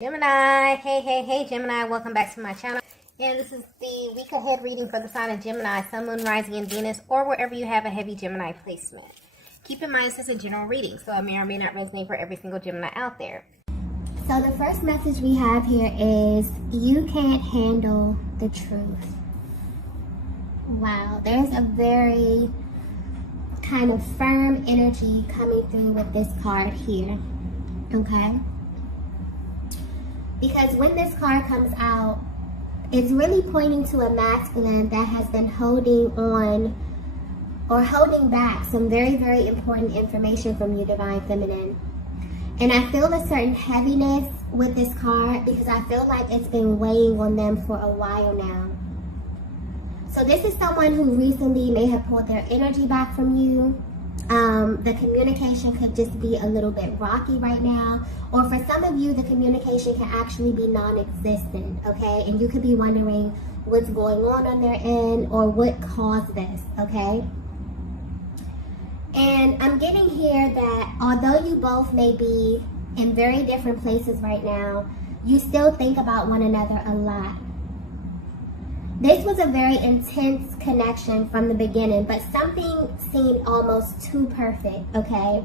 Gemini, hey Gemini, welcome back to my channel. And this is the week ahead reading for the sign of Gemini, Sun, Moon, Rising, and Venus, or wherever you have a heavy Gemini placement. Keep in mind this is a general reading, so it may or may not resonate for every single Gemini out there. So the first message we have here is, you can't handle the truth. Wow, there's a very kind of firm energy coming through with this card here, okay? Because when this card comes out, it's really pointing to a masculine that has been holding on or holding back some very, very important information from you, Divine Feminine. And I feel a certain heaviness with this card because I feel like it's been weighing on them for a while now. So this is someone who recently may have pulled their energy back from you. The communication could just be a little bit rocky right now. Or for some of you, the communication can actually be non-existent, okay? And you could be wondering what's going on their end or what caused this, okay? And I'm getting here that although you both may be in very different places right now, you still think about one another a lot. This was a very intense connection from the beginning, but something seemed almost too perfect, okay?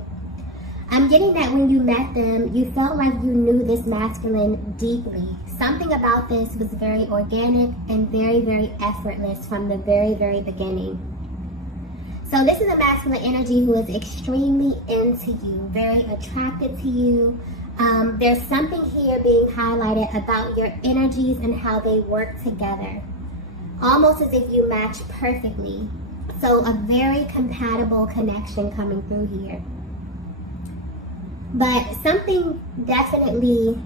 I'm getting that when you met them, you felt like you knew this masculine deeply. Something about this was very organic and very, very effortless from the very, very beginning. So this is a masculine energy who is extremely into you, very attracted to you. There's something here being highlighted about your energies and how they work together. Almost as if you match perfectly. So a very compatible connection coming through here. But something definitely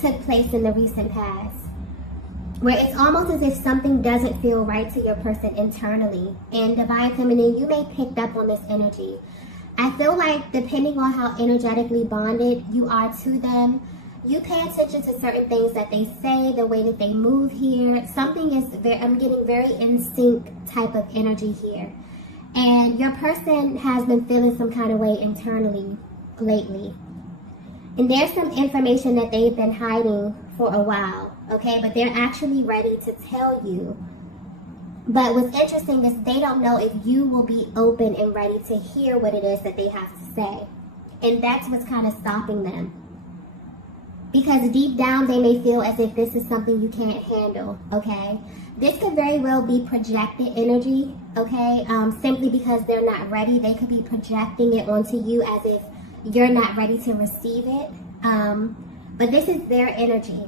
took place in the recent past where it's almost as if something doesn't feel right to your person internally. And Divine Feminine, you may pick up on this energy. I feel like depending on how energetically bonded you are to them, you pay attention to certain things that they say, the way that they move here. Something is I'm getting very in sync type of energy here. And your person has been feeling some kind of way internally lately. And there's some information that they've been hiding for a while, okay? But they're actually ready to tell you. But what's interesting is they don't know if you will be open and ready to hear what it is that they have to say. And that's what's kind of stopping them. Because deep down, they may feel as if this is something you can't handle, okay? This could very well be projected energy, okay? Simply because they're not ready. They could be projecting it onto you as if you're not ready to receive it. But this is their energy.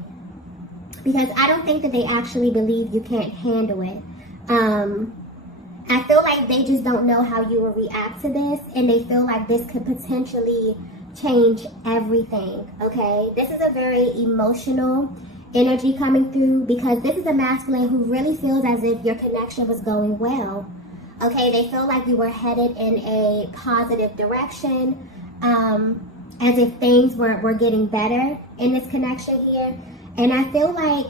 Because I don't think that they actually believe you can't handle it. I feel like they just don't know how you will react to this. And they feel like this could potentially change everything, okay? This is a very emotional energy coming through because this is a masculine who really feels as if your connection was going well, okay? They feel like you were headed in a positive direction, as if things were getting better in this connection here. And I feel like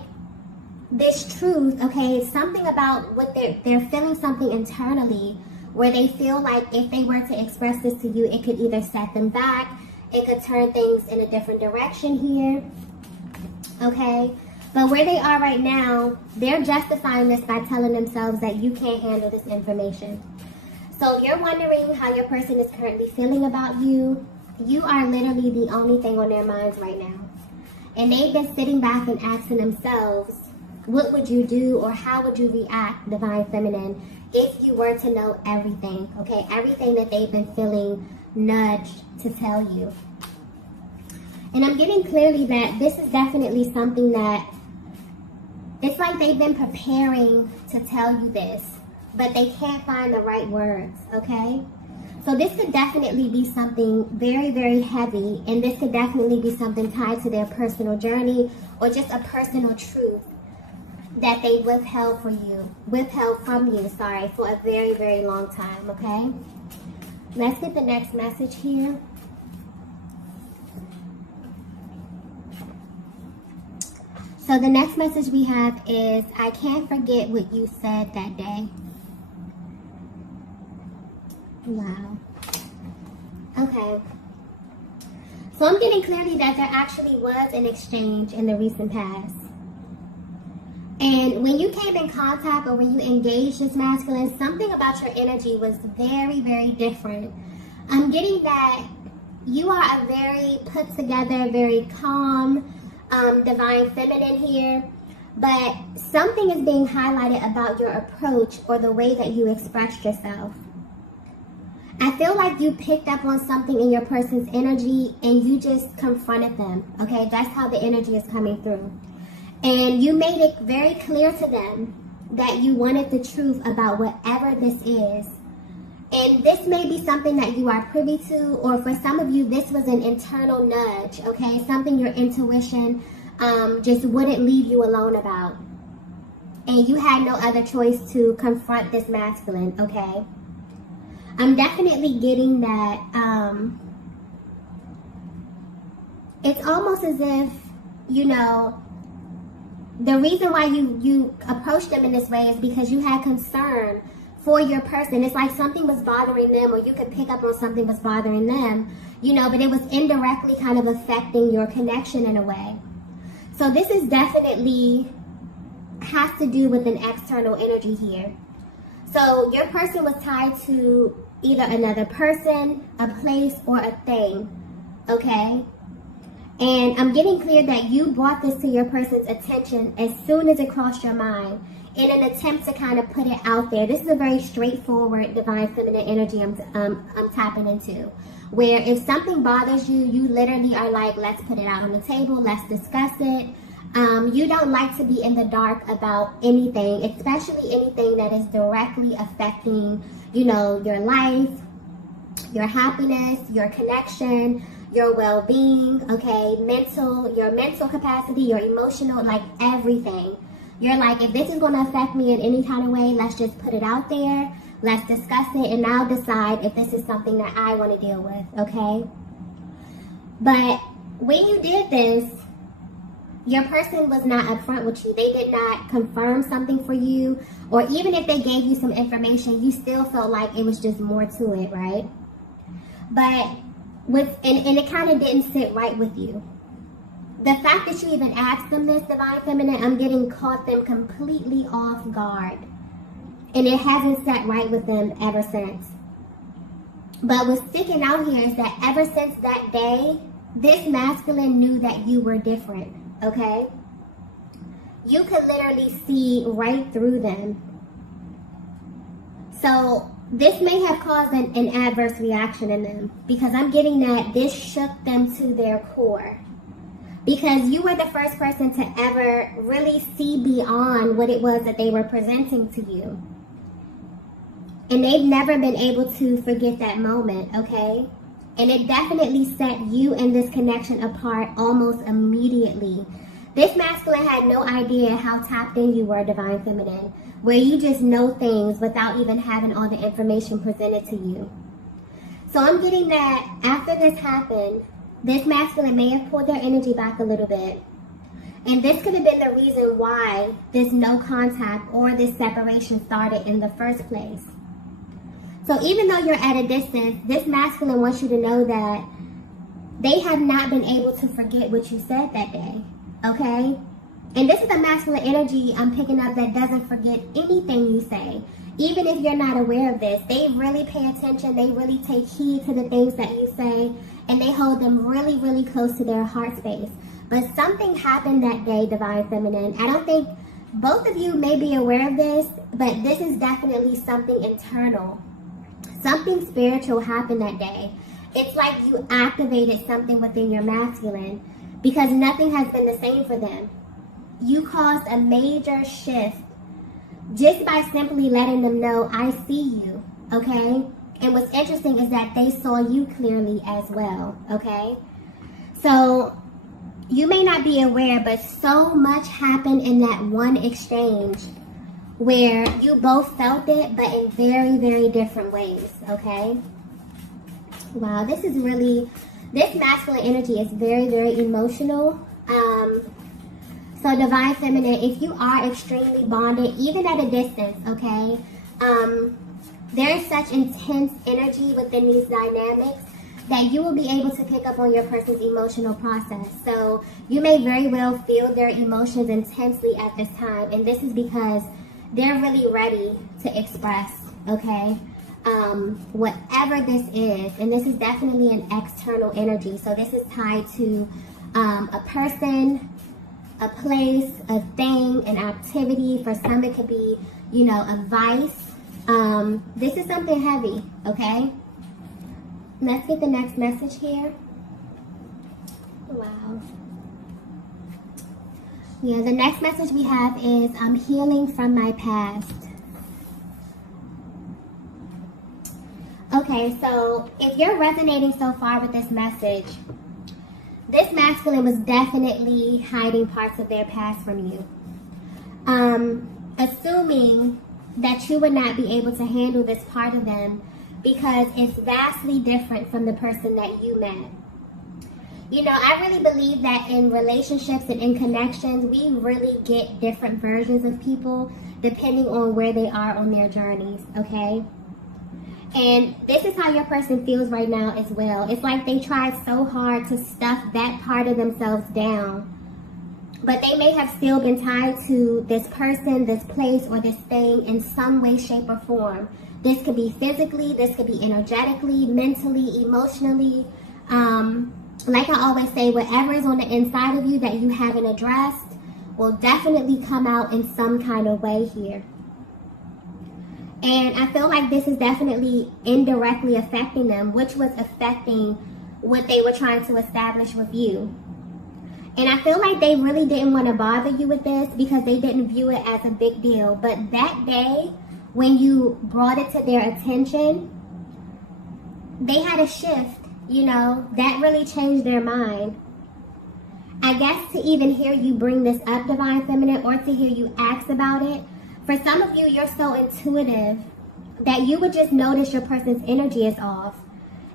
this truth, okay, something about what they're feeling something internally where they feel like if they were to express this to you, it could either set them back, it could turn things in a different direction here, okay? But where they are right now, they're justifying this by telling themselves that you can't handle this information. So if you're wondering how your person is currently feeling about you, you are literally the only thing on their minds right now. And they've been sitting back and asking themselves, what would you do or how would you react, Divine Feminine, if you were to know everything, okay? Everything that they've been feeling nudged to tell you. And I'm getting clearly that this is definitely something that it's like they've been preparing to tell you this, but they can't find the right words, okay? So this could definitely be something very, very heavy, and this could definitely be something tied to their personal journey or just a personal truth that they withheld from you, for a very, very long time, okay? Let's get the next message here. So the next message we have is, I can't forget what you said that day. Wow. Okay. So I'm getting clearly that there actually was an exchange in the recent past. And when you came in contact or when you engaged this masculine, something about your energy was very, very different. I'm getting that you are a very put together, very calm, divine feminine here. But something is being highlighted about your approach or the way that you expressed yourself. I feel like you picked up on something in your person's energy and you just confronted them, okay? That's how the energy is coming through. And you made it very clear to them that you wanted the truth about whatever this is. And this may be something that you are privy to, or for some of you, this was an internal nudge, okay? Something your intuition just wouldn't leave you alone about. And you had no other choice to confront this masculine, okay? I'm definitely getting that it's almost as if, you know, the reason why you approached them in this way is because you had concern for your person. It's like something was bothering them, or you could pick up on something was bothering them, you know, but it was indirectly kind of affecting your connection in a way. So this is definitely has to do with an external energy here. So your person was tied to either another person, a place, or a thing, okay? And I'm getting clear that you brought this to your person's attention as soon as it crossed your mind in an attempt to kind of put it out there. This is a very straightforward divine feminine energy I'm tapping into, where if something bothers you, you literally are like, let's put it out on the table, let's discuss it. You don't like to be in the dark about anything, especially anything that is directly affecting, you know, your life, your happiness, your connection, your well-being, okay, your mental capacity, your emotional, like everything. You're like, if this is going to affect me in any kind of way, let's just put it out there, let's discuss it, and I'll decide if this is something that I want to deal with, okay? But when you did this, your person was not upfront with you. They did not confirm something for you, or even if they gave you some information, you still felt like it was just more to it, right? But and it kind of didn't sit right with you. The fact that you even asked them this, divine feminine, I'm getting caught them completely off guard, and it hasn't sat right with them ever since. But what's sticking out here is that ever since that day, this masculine knew that you were different. Okay? You could literally see right through them. So this may have caused an adverse reaction in them, because I'm getting that this shook them to their core. Because you were the first person to ever really see beyond what it was that they were presenting to you. And they've never been able to forget that moment, okay? And it definitely set you and this connection apart almost immediately. This masculine had no idea how tapped in you were, divine feminine, where you just know things without even having all the information presented to you. So I'm getting that after this happened, this masculine may have pulled their energy back a little bit. And this could have been the reason why this no contact or this separation started in the first place. So even though you're at a distance, this masculine wants you to know that they have not been able to forget what you said that day, okay? And this is a masculine energy I'm picking up that doesn't forget anything you say. Even if you're not aware of this, they really pay attention, they really take heed to the things that you say, and they hold them really, really close to their heart space. But something happened that day, divine feminine. I don't think both of you may be aware of this, but this is definitely something internal. Something spiritual happened that day. It's like you activated something within your masculine, because nothing has been the same for them. You caused a major shift just by simply letting them know, I see you, okay? And what's interesting is that they saw you clearly as well, okay? So you may not be aware, but so much happened in that one exchange where you both felt it, but in very, very different ways, okay? Wow, this masculine energy is very, very emotional. So divine feminine, if you are extremely bonded, even at a distance, okay, there is such intense energy within these dynamics that you will be able to pick up on your person's emotional process. So you may very well feel their emotions intensely at this time, and this is because they're really ready to express, okay? Whatever this is, and this is definitely an external energy. So this is tied to a person, a place, a thing, an activity. For some, it could be, a vice. This is something heavy, okay? Let's get the next message here. Wow. Yeah, the next message we have is, I'm healing from my past. Okay, so if you're resonating so far with this message, this masculine was definitely hiding parts of their past from you. Assuming that you would not be able to handle this part of them because it's vastly different from the person that you met. I really believe that in relationships and in connections, we really get different versions of people depending on where they are on their journeys, okay? And this is how your person feels right now as well. It's like they tried so hard to stuff that part of themselves down, but they may have still been tied to this person, this place, or this thing in some way, shape, or form. This could be physically, this could be energetically, mentally, emotionally. Like I always say, whatever is on the inside of you that you haven't addressed will definitely come out in some kind of way here. And I feel like this is definitely indirectly affecting them, which was affecting what they were trying to establish with you. And I feel like they really didn't want to bother you with this because they didn't view it as a big deal. But that day, when you brought it to their attention, they had a shift, that really changed their mind. I guess to even hear you bring this up, Divine Feminine, or to hear you ask about it, for some of you, you're so intuitive that you would just notice your person's energy is off.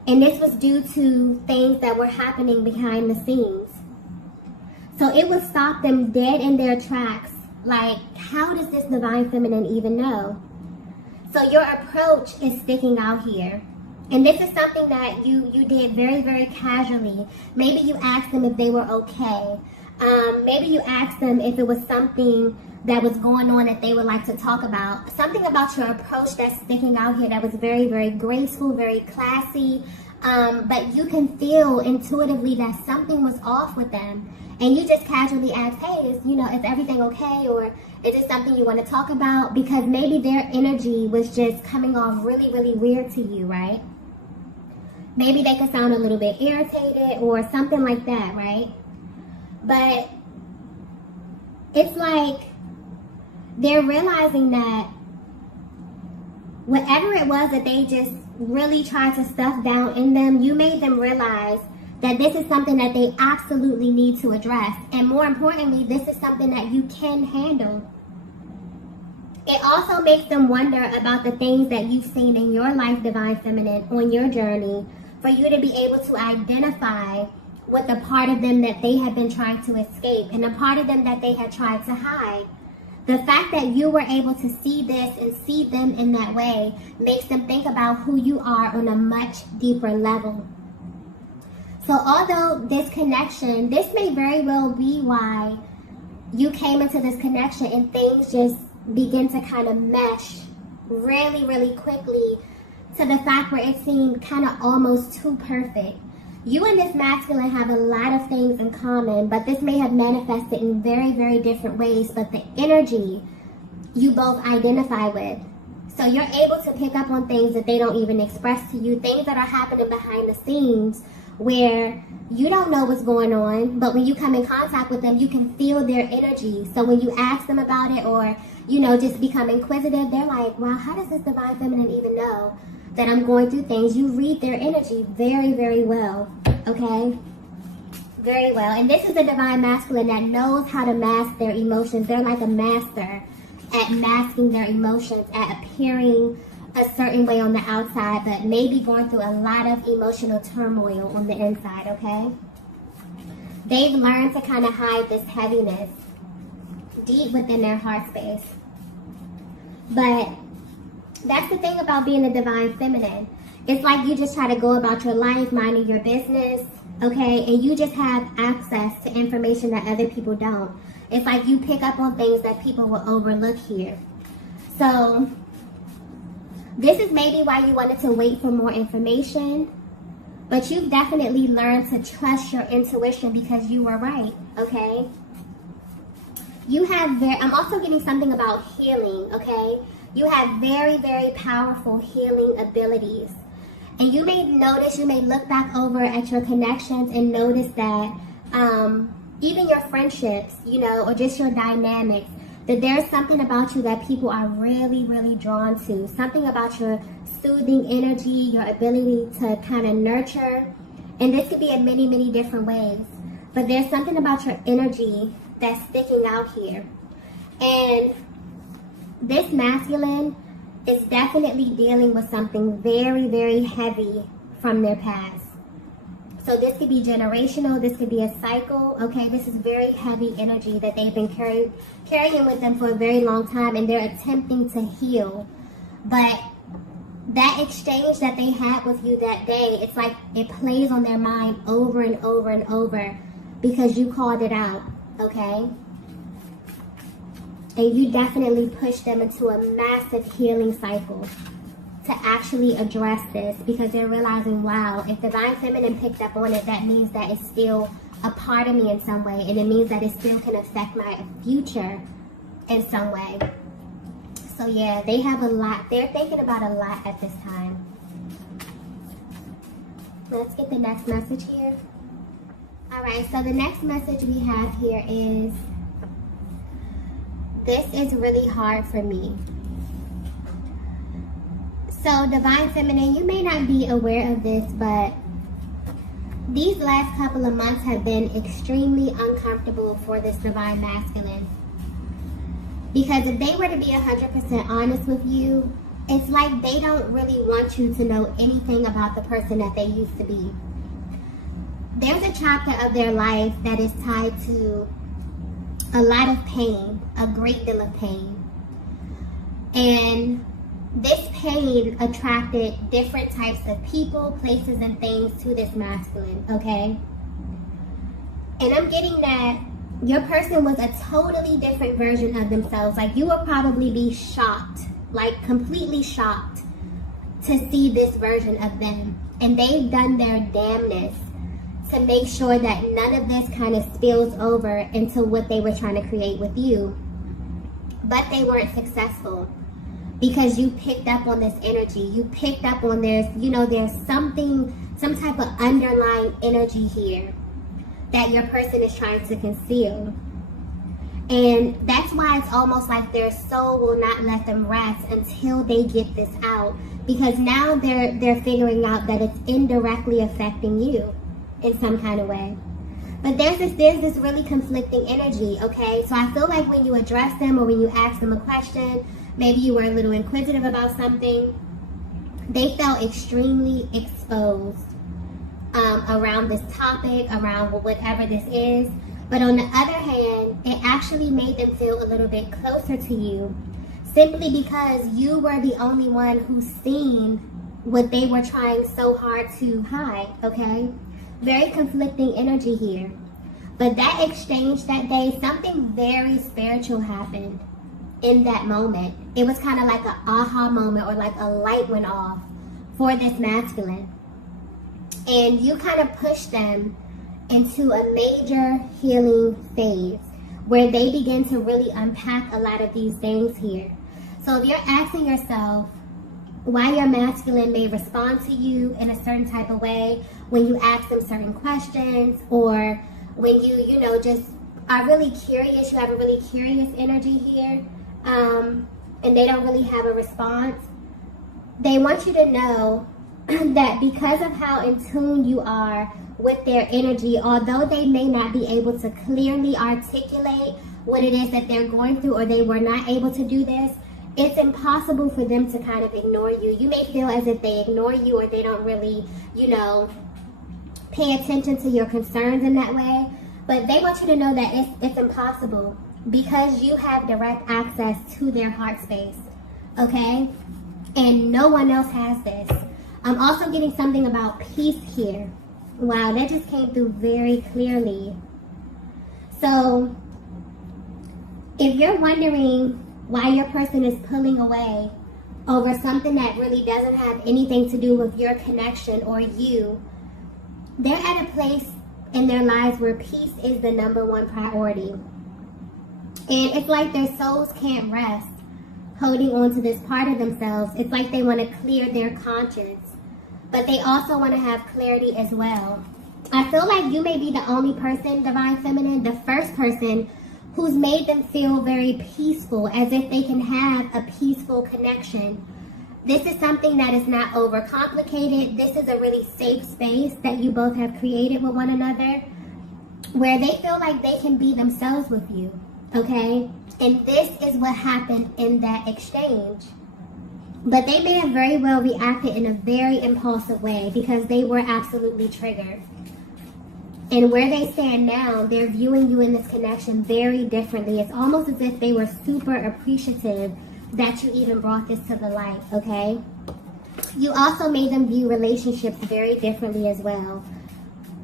And this was due to things that were happening behind the scenes. So it would stop them dead in their tracks. Like, how does this Divine Feminine even know? So your approach is sticking out here. And this is something that you did very, very casually. Maybe you asked them if they were okay. Maybe you asked them if it was something that was going on that they would like to talk about. Something about your approach that's sticking out here that was very, very graceful, very classy. But you can feel intuitively that something was off with them. And you just casually ask, hey, is everything okay? Or is it something you want to talk about? Because maybe their energy was just coming off really, really weird to you, right? Maybe they could sound a little bit irritated or something like that, right? But it's like they're realizing that whatever it was that they just really tried to stuff down in them, you made them realize that this is something that they absolutely need to address. And more importantly, this is something that you can handle. It also makes them wonder about the things that you've seen in your life, Divine Feminine, on your journey, for you to be able to identify with the part of them that they had been trying to escape and the part of them that they had tried to hide. The fact that you were able to see this and see them in that way makes them think about who you are on a much deeper level. So although this connection, this may very well be why you came into this connection and things just begin to kind of mesh really, really quickly to the fact where it seemed kind of almost too perfect. You and this masculine have a lot of things in common, but this may have manifested in very, very different ways, but the energy you both identify with. So you're able to pick up on things that they don't even express to you, things that are happening behind the scenes where you don't know what's going on, but when you come in contact with them, you can feel their energy. So when you ask them about it or, just become inquisitive, they're like, wow, how does this Divine Feminine even know that I'm going through things? You read their energy very, very well, okay? Very well. And this is a Divine Masculine that knows how to mask their emotions. They're like a master at masking their emotions, at appearing a certain way on the outside, but maybe going through a lot of emotional turmoil on the inside, okay? They've learned to kind of hide this heaviness deep within their heart space. But that's the thing about being a Divine Feminine. It's like you just try to go about your life, minding your business, okay? And you just have access to information that other people don't. It's like you pick up on things that people will overlook here. So this is maybe why you wanted to wait for more information, but you've definitely learned to trust your intuition because you were right, okay? You have I'm also getting something about healing, okay? You have very, very powerful healing abilities. And you may notice, you may look back over at your connections and notice that even your friendships, you know, or just your dynamics, that there's something about you that people are really, really drawn to. Something about your soothing energy, your ability to kind of nurture. And this could be in many, many different ways. But there's something about your energy that's sticking out here. And this masculine is definitely dealing with something very, very heavy from their past. So this could be generational, this could be a cycle, okay? This is very heavy energy that they've been carrying with them for a very long time, and they're attempting to heal. But that exchange that they had with you that day, it's like it plays on their mind over and over and over because you called it out, okay? And you definitely push them into a massive healing cycle to actually address this because they're realizing, wow, if Divine Feminine picked up on it, that means that it's still a part of me in some way, and it means that it still can affect my future in some way. So yeah, they have a lot. They're thinking about a lot at this time. Let's get the next message here. All right, so the next message we have here is, this is really hard for me. So Divine Feminine, you may not be aware of this, but these last couple of months have been extremely uncomfortable for this Divine Masculine. Because if they were to be 100% honest with you, it's like they don't really want you to know anything about the person that they used to be. There's a chapter of their life that is tied to a lot of pain, a great deal of pain. And this pain attracted different types of people, places, and things to this masculine, okay? And I'm getting that your person was a totally different version of themselves. Like, you will probably be shocked, like completely shocked to see this version of them. And they've done their damnness to make sure that none of this kind of spills over into what they were trying to create with you. But they weren't successful because you picked up on this energy. You picked up on there's some type of underlying energy here that your person is trying to conceal. And that's why it's almost like their soul will not let them rest until they get this out. Because now they're figuring out that it's indirectly affecting you in some kind of way. But there's this really conflicting energy, okay? So I feel like when you address them or when you ask them a question, maybe you were a little inquisitive about something, they felt extremely exposed around this topic, around whatever this is. But on the other hand, it actually made them feel a little bit closer to you simply because you were the only one who's seen what they were trying so hard to hide, okay? Very conflicting energy here. But that exchange that day, something very spiritual happened in that moment. It was kind of like an aha moment, or like a light went off for this masculine. And you kind of pushed them into a major healing phase where they begin to really unpack a lot of these things here. So if you're asking yourself why your masculine may respond to you in a certain type of way when you ask them certain questions, or when you just are really curious, you have a really curious energy here, and they don't really have a response, they want you to know that because of how in tune you are with their energy, although they may not be able to clearly articulate what it is that they're going through, or they were not able to do this, it's impossible for them to kind of ignore you. You may feel as if they ignore you, or they don't really, pay attention to your concerns in that way. But they want you to know that it's impossible because you have direct access to their heart space, okay? And no one else has this. I'm also getting something about peace here. Wow, that just came through very clearly. So, if you're wondering why your person is pulling away over something that really doesn't have anything to do with your connection or you, they're at a place in their lives where peace is the number one priority. And it's like their souls can't rest holding on to this part of themselves. It's like they want to clear their conscience, but they also want to have clarity as well. I feel like you may be the only person, Divine Feminine, the first person who's made them feel very peaceful, as if they can have a peaceful connection. This is something that is not overcomplicated. This is a really safe space that you both have created with one another, where they feel like they can be themselves with you, okay? And this is what happened in that exchange. But they may have very well reacted in a very impulsive way because they were absolutely triggered. And where they stand now, they're viewing you in this connection very differently. It's almost as if they were super appreciative that you even brought this to the light, okay? You also made them view relationships very differently as well,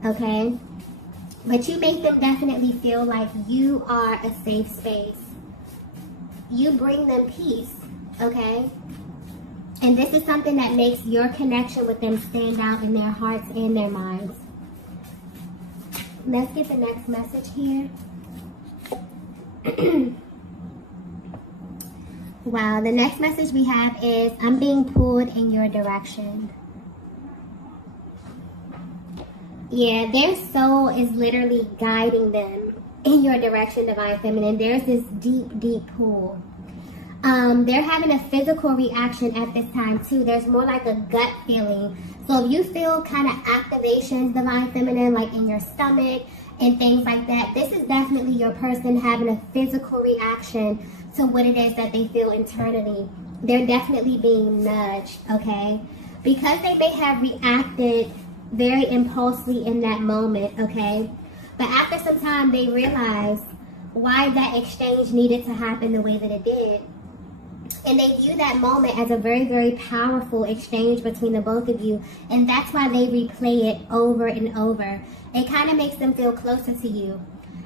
okay? But you make them definitely feel like you are a safe space. You bring them peace, okay? And this is something that makes your connection with them stand out in their hearts and their minds. Let's get the next message here. Wow, the next message we have is, I'm being pulled in your direction. Yeah, their soul is literally guiding them in your direction, Divine Feminine. There's this deep, deep pull. They're having a physical reaction at this time too. There's more like a gut feeling. So if you feel kind of activations, Divine Feminine, like in your stomach and things like that, this is definitely your person having a physical reaction to what it is that they feel internally. They're definitely being nudged, okay? Because they may have reacted very impulsively in that moment, okay? But after some time, they realize why that exchange needed to happen the way that it did. And they view that moment as a very, very powerful exchange between the both of you. And that's why they replay it over and over. It kind of makes them feel closer to you.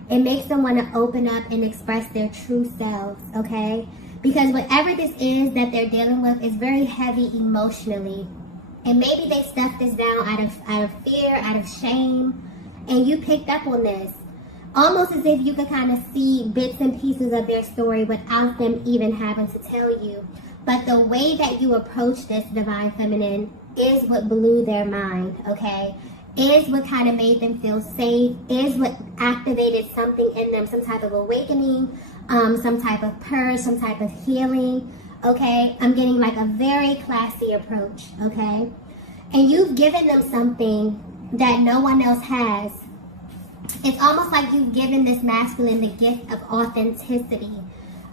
It makes them want to open up and express their true selves, okay? Because whatever this is that they're dealing with is very heavy emotionally. And maybe they stuffed this down out of fear, out of shame. And you picked up on this. Almost as if you could kind of see bits and pieces of their story without them even having to tell you. But the way that you approach this, Divine Feminine, is what blew their mind, okay? Is what kind of made them feel safe, is what activated something in them, some type of awakening, some type of purge, some type of healing, okay? I'm getting like a very classy approach, okay? And you've given them something that no one else has. It's almost like you've given this masculine the gift of authenticity,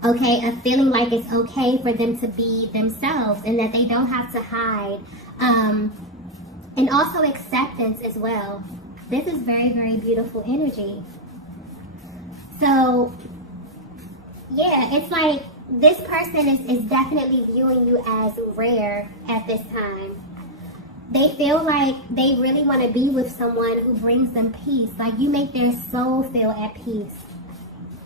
okay? Of feeling like it's okay for them to be themselves and that they don't have to hide. And also acceptance as well. This is very, very beautiful energy. So, yeah, it's like this person is definitely viewing you as rare at this time. They feel like they really want to be with someone who brings them peace. Like you make their soul feel at peace.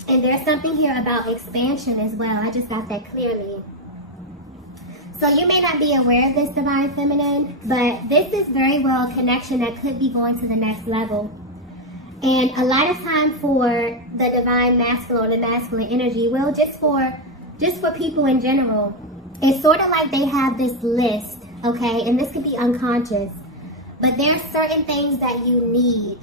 And there's something here about expansion as well. I just got that clearly. So you may not be aware of this, Divine Feminine, but this is very well a connection that could be going to the next level. And a lot of time for the Divine Masculine or the masculine energy, well, just for people in general, it's sort of like they have this list, okay? And this could be unconscious, but there are certain things that you need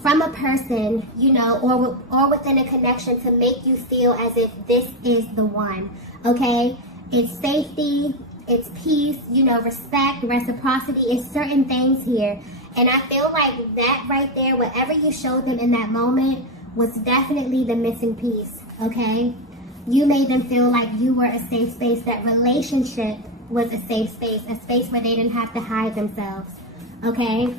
from a person, you know, or within a connection to make you feel as if this is the one, okay? It's safety, it's peace, you know, respect, reciprocity. It's certain things here. And I feel like that right there, whatever you showed them in that moment, was definitely the missing piece, okay? You made them feel like you were a safe space. That relationship was a safe space where they didn't have to hide themselves, okay?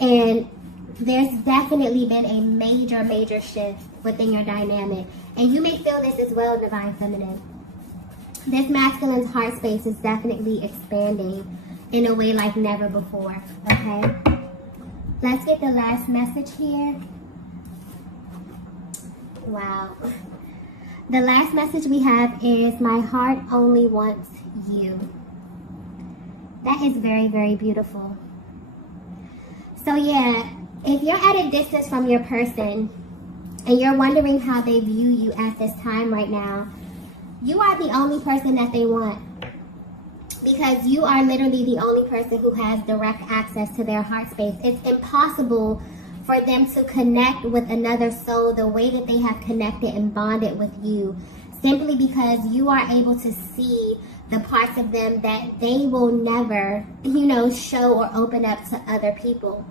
And there's definitely been a major, major shift within your dynamic. And you may feel this as well, Divine Feminine. This masculine's heart space is definitely expanding. in a way like never before, okay? Let's get the last message here. Wow. The last message we have is, my heart only wants you. That is very, very beautiful. So yeah, if you're at a distance from your person and you're wondering how they view you at this time right now, you are the only person that they want. Because you are literally the only person who has direct access to their heart space. It's impossible for them to connect with another soul the way that they have connected and bonded with you, simply because you are able to see the parts of them that they will never, show or open up to other people.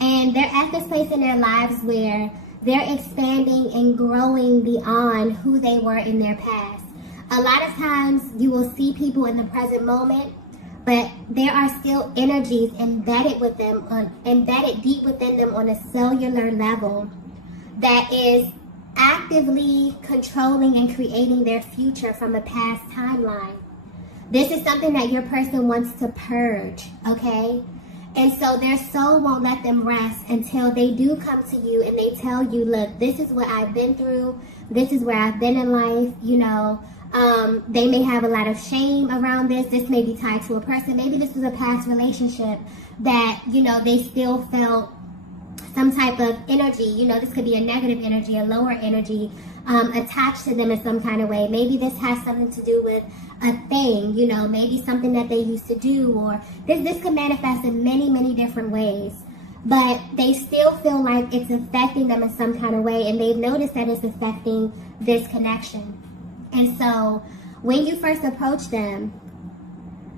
And they're at this place in their lives where they're expanding and growing beyond who they were in their past. A lot of times you will see people in the present moment, but there are still energies embedded deep within them on a cellular level that is actively controlling and creating their future from a past timeline. This is something that your person wants to purge, okay? And so their soul won't let them rest until they do come to you and they tell you, look, this is what I've been through. This is where I've been in life, They may have a lot of shame around this. This may be tied to a person. Maybe this was a past relationship that, they still felt some type of energy. This could be a negative energy, a lower energy attached to them in some kind of way. Maybe this has something to do with a thing, maybe something that they used to do, or this could manifest in many, many different ways. But they still feel like it's affecting them in some kind of way, and they've noticed that it's affecting this connection. And so when you first approach them,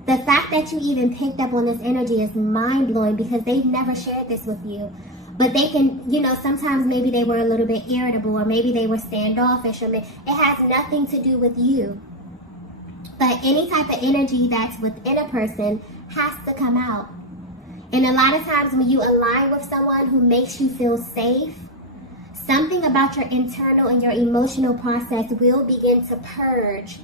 the fact that you even picked up on this energy is mind-blowing, because they've never shared this with you. But they can, sometimes maybe they were a little bit irritable, or maybe they were standoffish, or it has nothing to do with you. But any type of energy that's within a person has to come out. And a lot of times when you align with someone who makes you feel safe, something about your internal and your emotional process will begin to purge,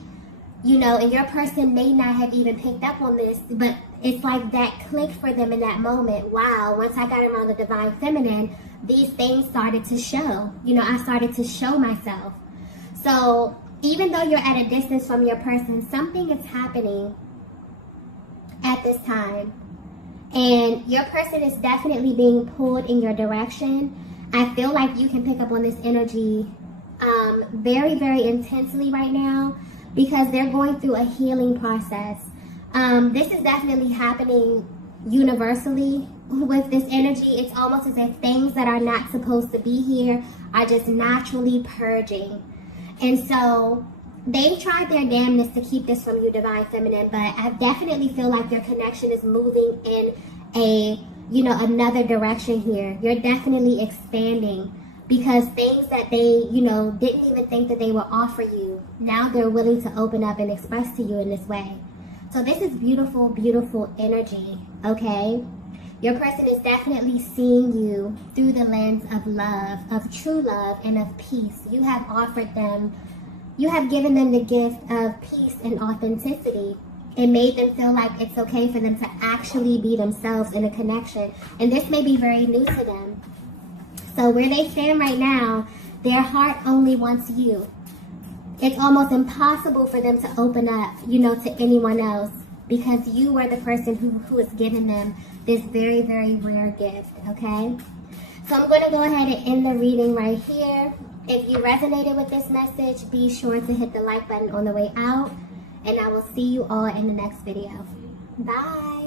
and your person may not have even picked up on this, but it's like that click for them in that moment. Wow, once I got around the divine feminine, these things started to show. I started to show myself. So even though you're at a distance from your person, something is happening at this time. And your person is definitely being pulled in your direction. I feel like you can pick up on this energy very, very intensely right now, because they're going through a healing process. This is definitely happening universally with this energy. It's almost as if things that are not supposed to be here are just naturally purging. And so they tried their damnness to keep this from you, Divine Feminine, but I definitely feel like your connection is moving in another direction here. You're definitely expanding, because things that they, didn't even think that they would offer you, now they're willing to open up and express to you in this way. So this is beautiful, beautiful energy, okay? Your person is definitely seeing you through the lens of love, of true love, and of peace. You have offered them, you have given them the gift of peace and authenticity. It made them feel like it's okay for them to actually be themselves in a connection. And this may be very new to them. So where they stand right now, their heart only wants you. It's almost impossible for them to open up, to anyone else, because you were the person who has given them this very, very rare gift, okay? So I'm going to go ahead and end the reading right here. If you resonated with this message, be sure to hit the like button on the way out, and I will see you all in the next video. Bye.